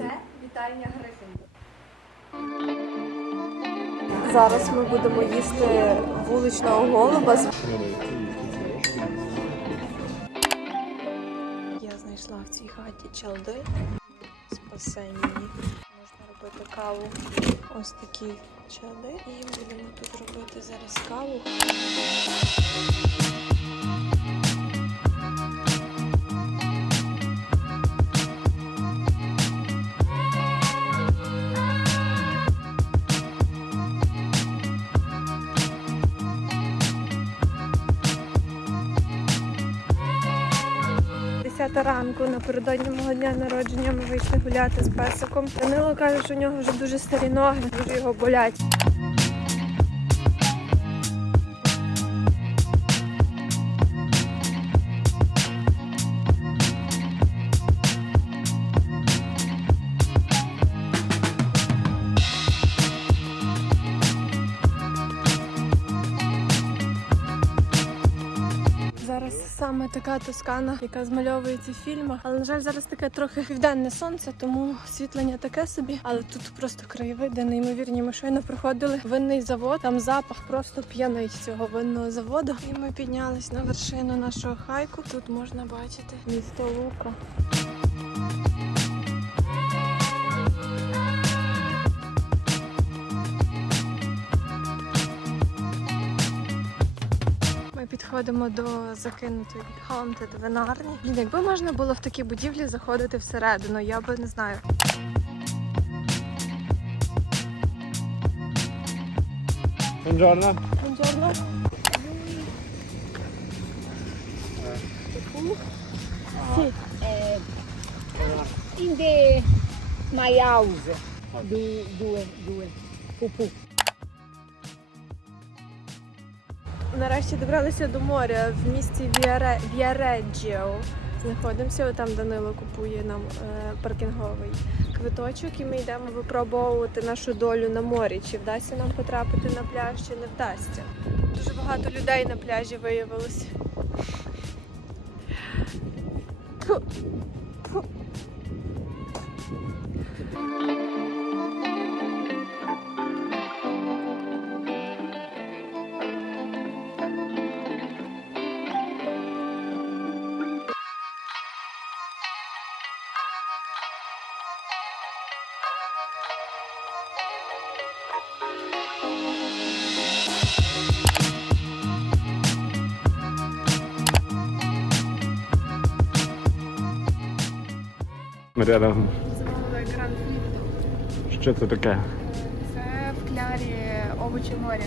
Це вітальня Грифіндор. Зараз ми будемо їсти вуличного голуба. Я знайшла в цій хаті чалди. Спасені. Можна робити каву. Ось такі чалди. І будемо тут робити зараз каву. Десята ранку напередодні мого дня народження ми вийшли гуляти з песиком. Данило каже, що у нього вже дуже старі ноги, дуже його болять. Саме така тоскана, яка змальовується в фільмах. Але на жаль, зараз таке трохи південне сонце, тому освітлення таке собі. Але тут просто краєвиди неймовірні. Ми щойно проходили винний завод. Там запах просто п'яний з цього винного заводу. І ми піднялись на вершину нашого хайку. Тут можна бачити місто Лука. Підходимо до закинутої Haunted винарні. Блін, якби можна було в такі будівлі заходити всередину, я би не знаю. Buongiorno. Buongiorno. in the my house di due due pupù Нарешті добралися до моря в місті Віаре... Віареджіо. Знаходимося, там Данило купує нам е, паркінговий квиточок, і ми йдемо випробовувати нашу долю на морі. Чи вдасться нам потрапити на пляж, чи не вдасться. Дуже багато людей на пляжі виявилось. Фу. Мар'яна, Замовили гранд фліп. що це таке? Це в клярі овочі моря.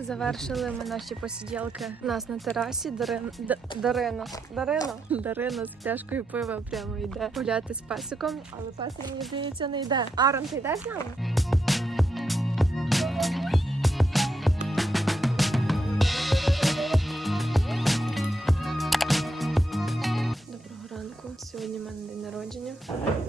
Завершили ми наші посиділки у нас на терасі. Дарин... Д- Дарина. Дарина. Дарина з тяжкою пива прямо йде гуляти з песиком, але песик, мені здається, не йде. Арон, ти йдеш з нами? Сьогодні в мене день народження.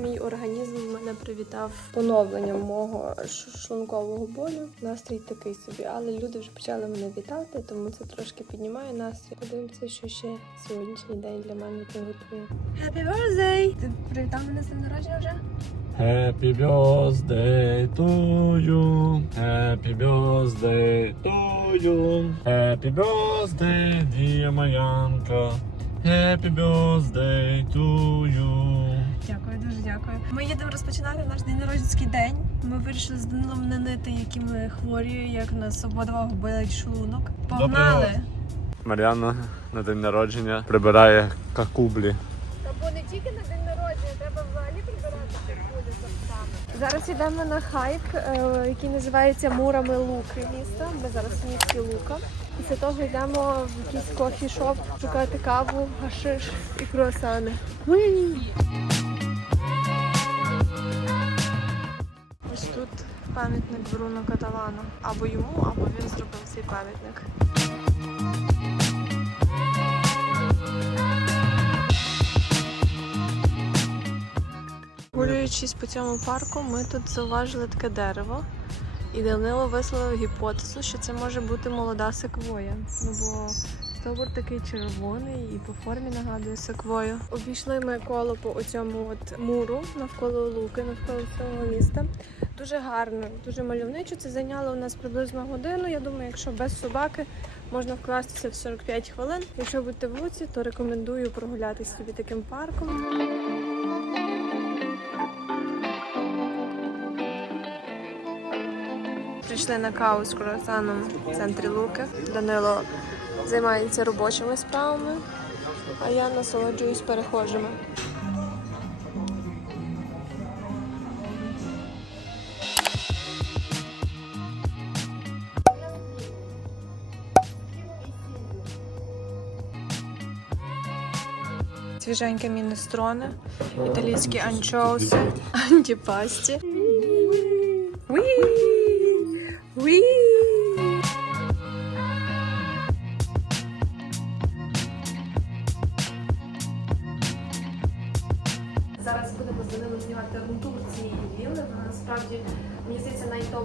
Мій організм мене привітав поновленням мого шлункового болю. Настрій такий собі, але люди вже почали мене вітати, тому це трошки піднімає настрій. Подивимося, що ще сьогоднішній день для мене приготує. Happy birthday! Ти привітав мене з днем народження вже? Happy birthday to you. Happy birthday to you. Happy birthday, dear Маянка. Happy birthday to you. Дякую, дуже дякую. Ми їдемо розпочинати наш день народженський день. Ми вирішили з Данилом не нити, які ми хворі, як нас обидва болить шлунок. Погнали! Мар'яна на день народження прибирає какублі. Та бо не тільки на день народження, треба взагалі прибирати буде саме. Зараз йдемо на хайк, е, який називається Мурами Луки міста. Ми зараз в місті Лука. Після того йдемо в якийсь кофі-шоп шукати каву, гашиш і круасани. Ось тут пам'ятник Бруно Каталану. Або йому, або він зробив цей пам'ятник. Гулюючись по цьому парку, ми тут зауважили таке дерево. І Данило висловив гіпотезу, що це може бути молода секвоя. Ну бо стовбур такий червоний і по формі нагадує секвою. Обійшли ми коло по оцьому от муру навколо луки, навколо цього міста. Дуже гарно, дуже мальовничо. Це зайняло у нас приблизно годину. Я думаю, якщо без собаки можна вкластися в 45 хвилин. Якщо будете в луці, то рекомендую прогулятися собі таким парком. Прийшли на каву з круасаном в центрі Луки. Данило займається робочими справами, а я насолоджуюсь перехожими. Свіженьке мінестроне, італійські анчоуси, антіпасті. Уі!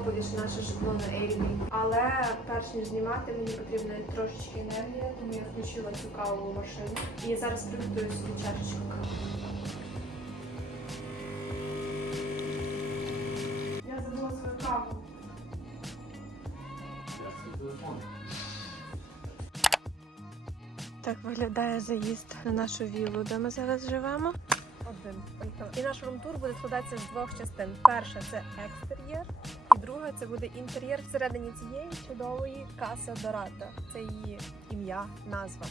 Здається найтоповіше наше житло на Airbnb. Але перш ніж знімати, мені потрібна трошечки енергія, тому я включила цю кавову машину. І зараз приготую собі чашечку кави. Я забула свою каву. Так виглядає заїзд на нашу віллу, де ми зараз живемо. Один. І наш румтур буде складатися з двох частин. Перша це екстер'єр, друга це буде інтер'єр всередині цієї чудової каса Дората. Це її ім'я, назва.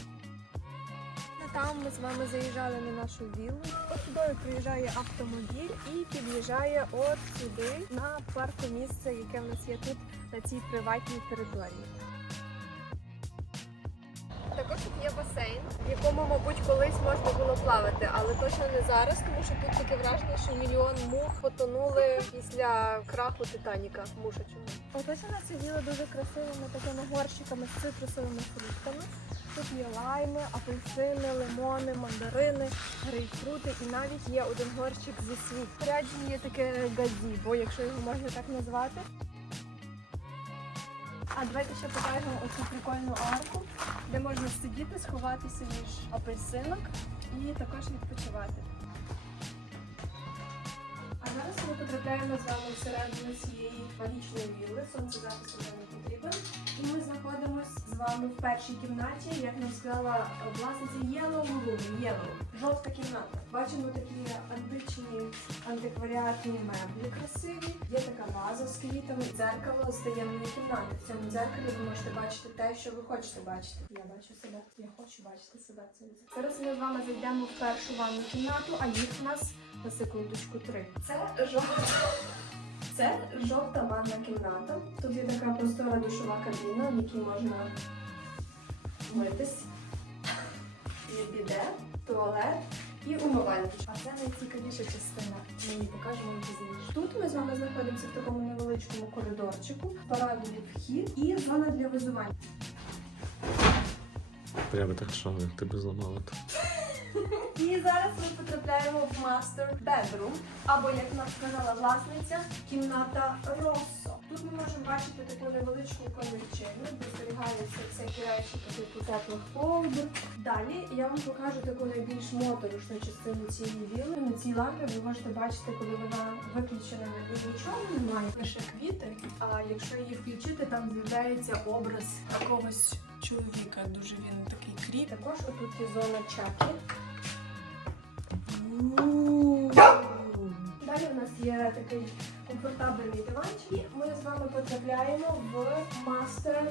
Там ми з вами заїжджали на нашу віллу. От туди приїжджає автомобіль і під'їжджає от сюди на парку місце, яке в нас є тут на цій приватній території. Басейн, в якому, мабуть, колись можна було плавати, але точно не зараз, тому що тут таке враження, що мільйон мух потонули після краху Титаніка у нас сиділа дуже красивими такими горщиками з цитрусовими фруктами. Тут є лайми, апельсини, лимони, мандарини, грейпфрути і навіть є один горщик зі світ. Поряджені є таке газібо, якщо його можна так назвати. А давайте ще покажемо оцю прикольну арку, де можна сидіти, сховатися між апельсинок і також відпочивати. Зараз ми потрапляємо з вами всередину цієї магічної вілли. Сонцезахист вже не потрібен. І ми знаходимося з вами в першій кімнаті, як нам сказала власниця Yellow Room, Yellow. Жовта кімната. Бачимо такі античні антикваріатні меблі красиві. Є така ваза з квітами, дзеркало з таємної кімнати. В цьому дзеркалі ви можете бачити те, що ви хочете бачити. Я бачу себе, я хочу бачити себе. Зараз ми з вами зайдемо в першу ванну кімнату, а їх у нас на секундочку три. Це жовта. Це жовта ванна кімната. Тут є така простора душова кабіна, в якій можна митись. Є біде, туалет і умивальник. А це найцікавіша частина. Ми її покажемо пізніше. Тут ми з вами знаходимося в такому невеличкому коридорчику, парадовий вхід і зона для визування. Я би так що, як тебе зламали. І зараз ми потрапляємо в bedroom, або як нам сказала власниця, кімната Россо. Тут ми можемо бачити таку невеличку комірчину, де зберігаються всякі речі по типу теплих ковдр. Далі я вам покажу таку найбільш моторошну частину цієї вілли. На цій лампі ви можете бачити, коли вона виключена і нічого немає, лише квіти. А якщо її включити, там з'являється образ якогось чоловіка. Дуже він такий кріп. Також отут є зона чаки. Далі у нас є такий комфортабельний диванчик. І ми з вами потрапляємо в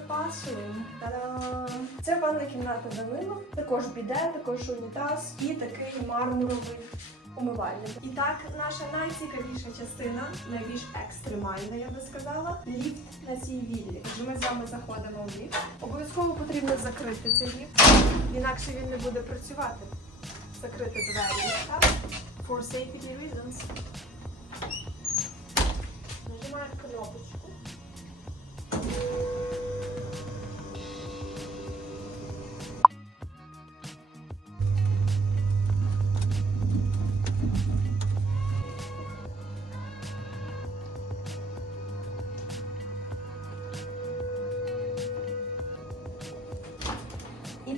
Bathroom. Та-дам! Це ванна кімната Данило, також біде, також унітаз і такий мармуровий умивальник. І так, наша найцікавіша частина, найбільш екстремальна, я би сказала, ліфт на цій віллі. Отже, ми з вами заходимо в ліфт. Обов'язково потрібно закрити цей ліфт, інакше він не буде працювати. Закрити двері, так? For safety reasons. Нажимаємо кнопочку.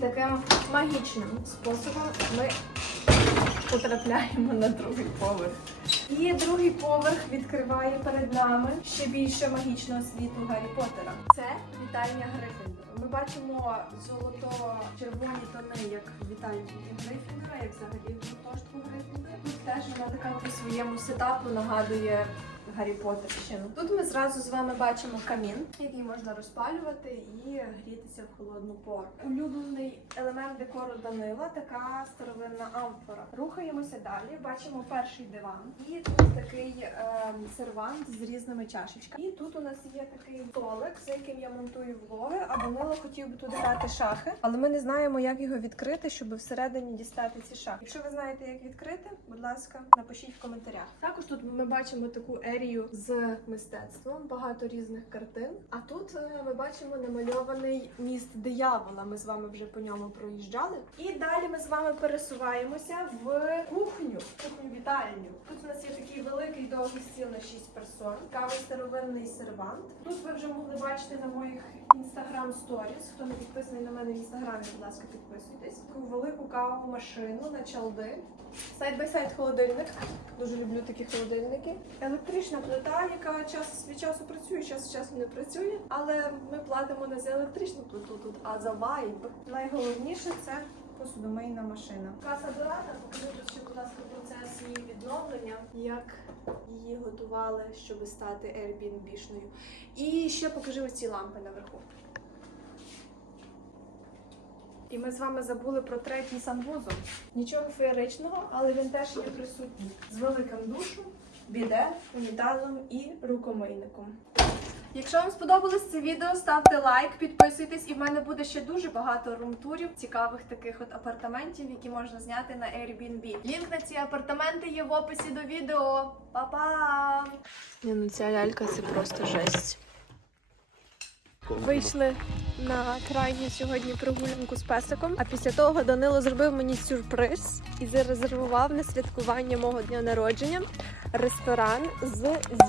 Таким магічним способом ми потрапляємо на другий поверх. І другий поверх відкриває перед нами ще більше магічного світу Гаррі Поттера. Це вітальня Грифіндора. Ми бачимо золото-червоні тони, як вітальні Грифіндора, як взагалі гуртожитку Грифіндора. Тут теж вона така по своєму сетапу нагадує Гаррі Поттерщину. Тут ми зразу з вами бачимо камін, який можна розпалювати і грітися в холодну пору. Улюблений елемент декору Данила така старовинна амфора. Рухаємося далі. Бачимо перший диван, і тут такий ем, сервант з різними чашечками. І тут у нас є такий столик, за яким я монтую влоги. А Данило хотів би туди грати шахи, але ми не знаємо, як його відкрити, щоб всередині дістати ці шахи. Якщо ви знаєте, як відкрити, будь ласка, напишіть в коментарях. Також тут ми бачимо таку ерію з мистецтвом, багато різних картин. А тут е, ми бачимо намальований міст диявола. Ми з вами вже по ньому проїжджали. І далі ми з вами пересуваємося в кухню, кухню вітальню. Тут у нас є такий великий довгий стіл на 6 персон, цікавий старовинний сервант. Тут ви вже могли бачити на моїх інстаграм сторіс. Хто не підписаний на мене в інстаграмі, будь ласка, підписуйтесь. Таку велику кавову машину на чалди. Сайд бай сайд холодильник. Дуже люблю такі холодильники. Електрична плита, яка час від часу працює, час від часу не працює. Але ми платимо не за електричну плиту тут, а за вайб. Найголовніше це посудомийна машина. Каса Дорада, покажи будь ласка, процес її відновлення, як її готували, щоб стати Airbnb-шною. І ще покажи ось ці лампи наверху. І ми з вами забули про третій санвузол. Нічого феєричного, але він теж є присутній з великим душем, біде, унітазом і рукомийником. Якщо вам сподобалось це відео, ставте лайк, підписуйтесь, і в мене буде ще дуже багато румтурів, цікавих таких от апартаментів, які можна зняти на Airbnb. Лінк на ці апартаменти є в описі до відео. Па-па! Ні, ну ця лялька це просто жесть. Вийшли на крайню сьогодні прогулянку з песиком. А після того Данило зробив мені сюрприз і зарезервував на святкування мого дня народження ресторан з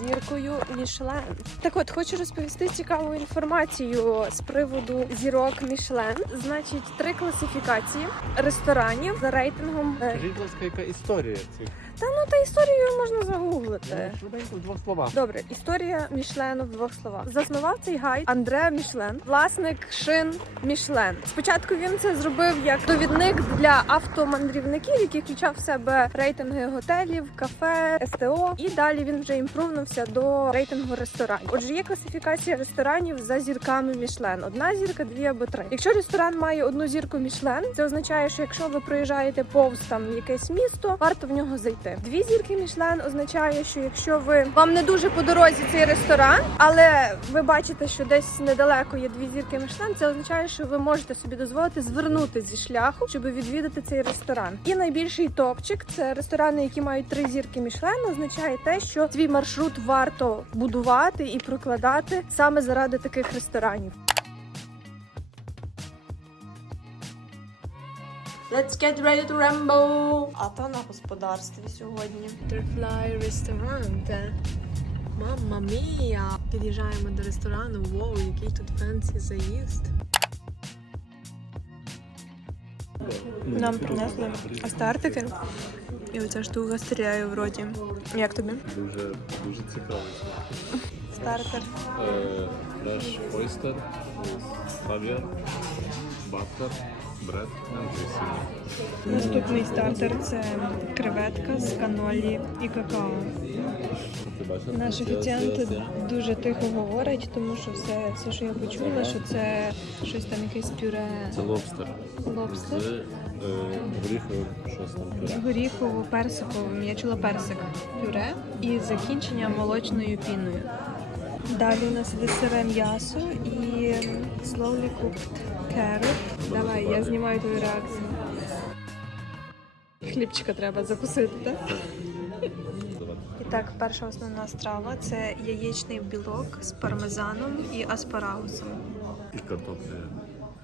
зіркою Мішлен. Так от хочу розповісти цікаву інформацію з приводу зірок Мішлен. Значить, три класифікації ресторанів за рейтингом. Е, Скажіть, будь ласка, яка історія цих? Та ну та історію можна загуглити. Швиденько в двох словах. Добре, історія Мішлену в двох словах. Заснував цей гайд Андре Мішлен, власник шин Мішлен. Спочатку він це зробив як довідник для автомандрівників, який включав в себе рейтинги готелів, кафе, СТО. І далі він вже імпрувнувся до рейтингу ресторанів. Отже, є класифікація ресторанів за зірками Мішлен. Одна зірка, дві або три. Якщо ресторан має одну зірку Мішлен, це означає, що якщо ви проїжджаєте повз там якесь місто, варто в нього зайти. Дві зірки Мішлен означає, що якщо ви вам не дуже по дорозі цей ресторан, але ви бачите, що десь недалеко є дві зірки Мішлен, це означає, що ви можете собі дозволити звернути зі шляху, щоб відвідати цей ресторан. І найбільший топчик це ресторани, які мають три зірки Мішлен, означає те, що свій маршрут варто будувати і прокладати саме заради таких ресторанів. Let's get ready to rumble! А то на господарстві сьогодні. Butterfly Restaurant. Мамма мія! Під'їжджаємо до ресторану. Воу, який тут фенсі заїзд. Нам принесли астартики. І оця штука стріляє в роті. Як тобі? Дуже, дуже цікавий. Стартер. Фреш ойстер, кав'яр, баттер, бред, Наступний стартер це креветка з канолі і какао. Наш офіціант дуже тихо говорить, тому що все, все, що я почула, що це щось там якесь пюре Це лобстер. лобстер. З е, горіховим щось там пюре. Горіхово персиковим. Я чула персик пюре і закінчення молочною піною. Далі у нас іде сире м'ясо і slowly cooked carrot. Давай, я знімаю твою реакцію. Хлібчика треба закусити, так? І так, перша основна страва це яєчний білок з пармезаном і аспарагусом. І картопля.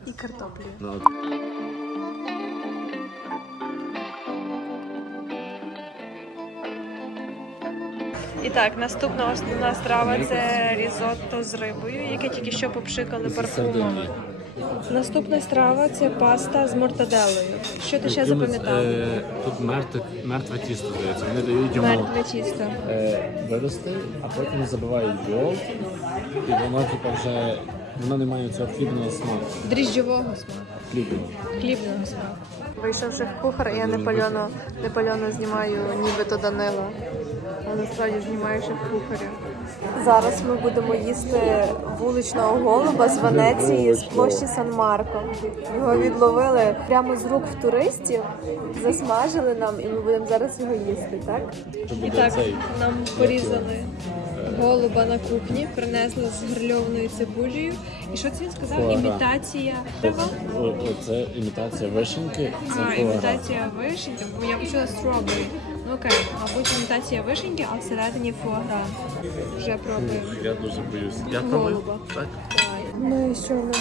І картоплею. Ну, І так, наступна основна страва це різотто з рибою, яке тільки що попшикали парфумом Наступна страва це паста з мортаделою. Що ти ще Якимось, запам'ятав? е, Тут мертве, мертве тісто здається. Вони дають йому Мертве тісто. е, вирости, а потім забивають йод, і воно типу вже воно не має цього хлібного смаку. Дріжджового смаку. Хлібного. Хлібного смаку. Вийшов шеф-кухар, і я непальоно, непальоно знімаю нібито Данила. А насправді знімаю шеф-кухаря. Зараз ми будемо їсти вуличного голуба з Венеції з площі Сан-Марко. Його відловили прямо з рук в туристів, засмажили нам, і ми будемо зараз його їсти, так? І так, нам порізали голуба на кухні, принесли з грильованою цибулею. І що це він сказав? Фуагра. Імітація. О- о- Це імітація вишеньки, це А, фуагра. імітація вишеньки. Бо Я почула strawberry. Ну окей, мабуть, імітація вишеньки, а всередині фуагра. Вже пробуємо. Я дуже боюсь. Я Голуба. Так. Ми і що ми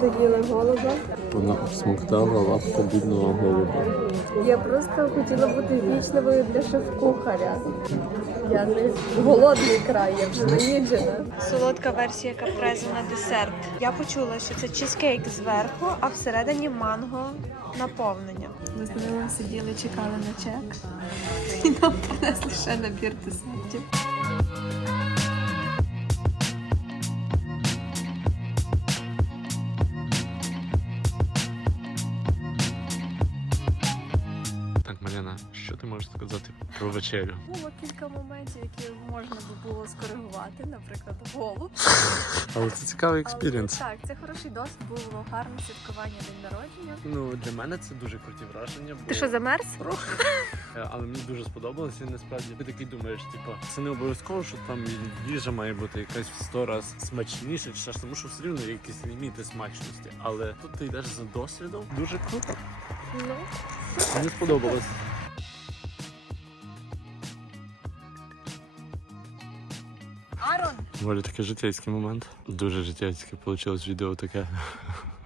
доїли голуба? Вона обсмоктала лапку бідного голуба. Я просто хотіла бути вічливою для шеф-кухаря. Я не голодний край, я вже наїджена. Солодка версія капрезу на десерт. Я почула, що це чизкейк зверху, а всередині манго наповнення. Ми з Данилом сиділи, чекали на чек. І нам принесли ще набір десертів. Про вечерю? Було кілька моментів, які можна би було скоригувати, наприклад, голуб. Але це цікавий Але, експірієнс. Так, це хороший досвід, було гарне святкування день народження. Ну для мене це дуже круті враження. Бо... Ти що замерз? Е, Але мені дуже сподобалося. І насправді ти такий думаєш, типу, це не обов'язково, що там їжа має бути якась в сто раз смачніша, чи тому що все рівно якісь ліміти смачності. Але тут ти йдеш за досвідом. Дуже круто. Ну. Мені сподобалось. Арон, Волі такий житейський момент. Дуже житейське вийшло відео таке.